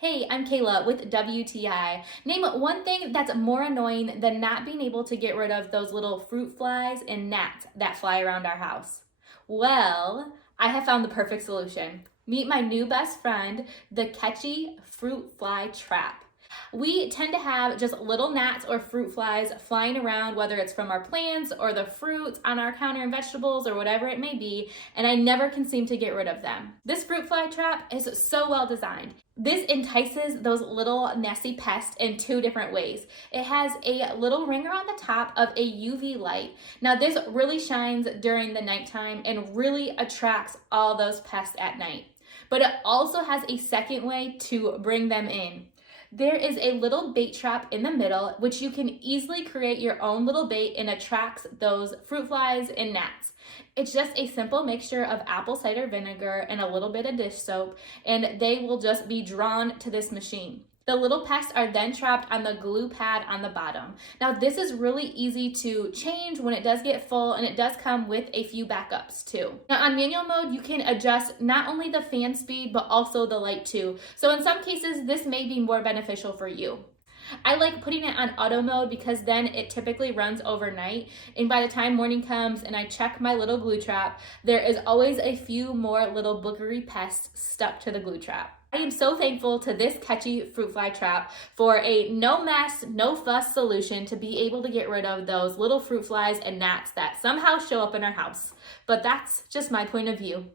Hey, I'm Kayla with WTI. Name one thing that's more annoying than not being able to get rid of those little fruit flies and gnats that fly around our house. Well, I have found the perfect solution. Meet my new best friend, the Katchy fruit fly trap. We tend to have just little gnats or fruit flies flying around, whether it's from our plants or the fruits on our counter and vegetables or whatever it may be, and I never can seem to get rid of them. This fruit fly trap is so well designed. This entices those little nasty pests in two different ways. It has a little ringer on the top of a UV light. Now this really shines during the nighttime and really attracts all those pests at night. But it also has a second way to bring them in. There is a little bait trap in the middle, which you can easily create your own little bait and attracts those fruit flies and gnats. It's just a simple mixture of apple cider vinegar and a little bit of dish soap, and they will just be drawn to this machine. The little pests are then trapped on the glue pad on the bottom. Now this is really easy to change when it does get full, and it does come with a few backups too. Now on manual mode, you can adjust not only the fan speed, but also the light too. So in some cases, this may be more beneficial for you. I like putting it on auto mode because then it typically runs overnight, and by the time morning comes and I check my little glue trap, there is always a few more little boogery pests stuck to the glue trap. I am so thankful to this Katchy fruit fly trap for a no mess, no fuss solution to be able to get rid of those little fruit flies and gnats that somehow show up in our house. But that's just my point of view.